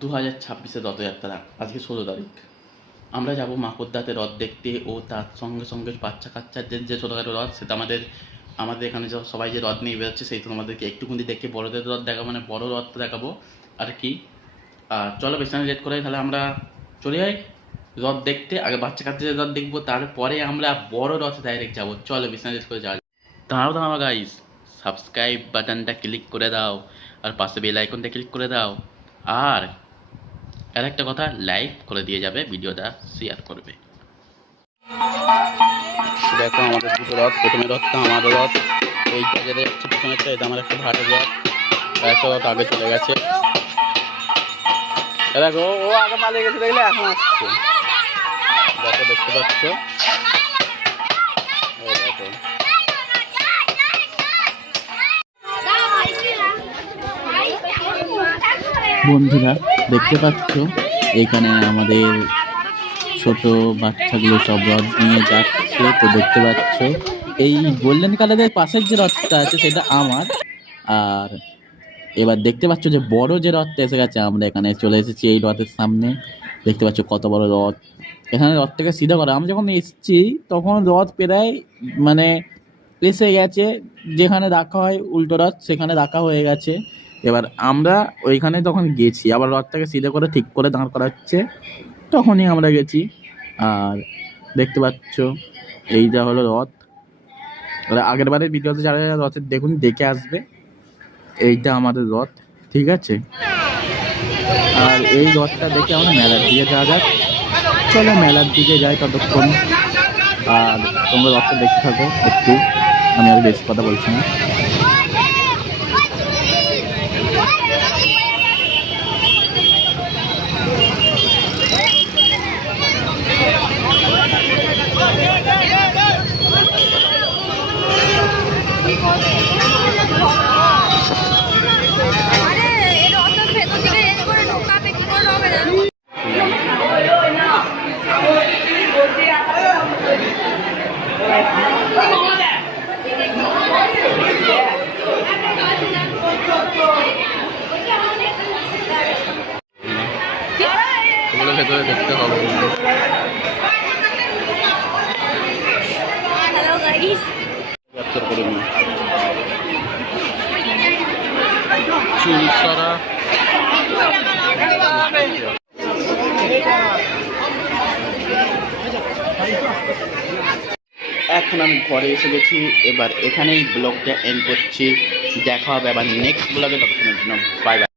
2026-এর রথযাত্রা আজকে 16 তারিখ। আমরা যাব মাকড়দাতে রথ দেখতে ও তার সঙ্গে সঙ্গে বাচ্চা কাচ্চাদের যে ছোটোখাটো রথ সেটা আমাদের এখানে সবাই যে রথ নিয়ে বেরোচ্ছে সেই তোমাদেরকে একটুকুনি দেখে বড়দের রথ দেখাবো, মানে বড় রথ দেখাবো আর কি। চলো বেশি লেট করে তাহলে আমরা চলে যাই রথ দেখতে। আগে বাচ্চা কাচ্চাদের রথ দেখবো, তারপরে আমরা বড় রথে ডাইরেক্ট যাবো। চলো বেশি লেট করে যাওয়া। দাঁড়াও গাইস, সাবস্ক্রাইব বাটনটা ক্লিক করে দাও আর পাশে বেল আইকনটা ক্লিক করে দাও। আর একটা কথা, লাইক করে দিয়ে যাবে, ভিডিওটা শেয়ার করবে। দেখো আমাদের দুটো রথ, প্রথমে রথটা আমার রথ, এইটা যেটা যাচ্ছে পিছনেরটা এটা আমার একটা ভাটের রথ। একটা রথ আগে চলে গেছে, দেখো ও আগে পালিয়ে গেছে, দেখলে এখন আসছে। দেখো দেখতে পাচ্ছ, দেখো বন্ধুরা দেখতে পাচ্ছ এখানে আমাদের ছোট বাচ্চাগুলো সব রথ নিয়ে যাচ্ছে। তো দেখতে পাচ্ছ এই গোল্ডেন কালারের পাশের যে রথটা আছে সেটা আমার। আর এবার দেখতে পাচ্ছ যে বড় যে রথটা এসে গেছে, আমরা এখানে চলে এসেছি এই রথের সামনে। দেখতে পাচ্ছ কত বড় রথ, এখানে রথটাকে সিধা করা। আমি যখন এসেছি তখন রথ প্রায় মানে এসে গেছে, যেখানে রাখা হয় উল্টো রথ সেখানে রাখা হয়ে গেছে। এবার আমরা ওইখানে তখন গেছি, আবার রথটাকে সিধে করে ঠিক করে দাঁড় করা হচ্ছে, তখনই আমরা গেছি। আর দেখতে পাচ্ছ এইটা হলো রথ। আগের বারের ভিডিওতে যারা যারা রথের দেখুন দেখে আসবে, এইটা আমাদের রথ, ঠিক আছে। আর এই রথটা দেখে আমরা মেলার দিকে যাওয়া যাক। চলো মেলার দিকে যাই ততক্ষণ। আর তোমরা রথটা দেখতে থাকো একটু, আমি আর বেশি কথা বলছি না। ভেতরে দেখতে হবে। এখন আমি ঘরে এসে গেছি, এবার এখানেই ব্লগটা এন্ড করছি। দেখা হবে আবার নেক্সট ব্লগে, ততক্ষণের জন্য বাই বাই।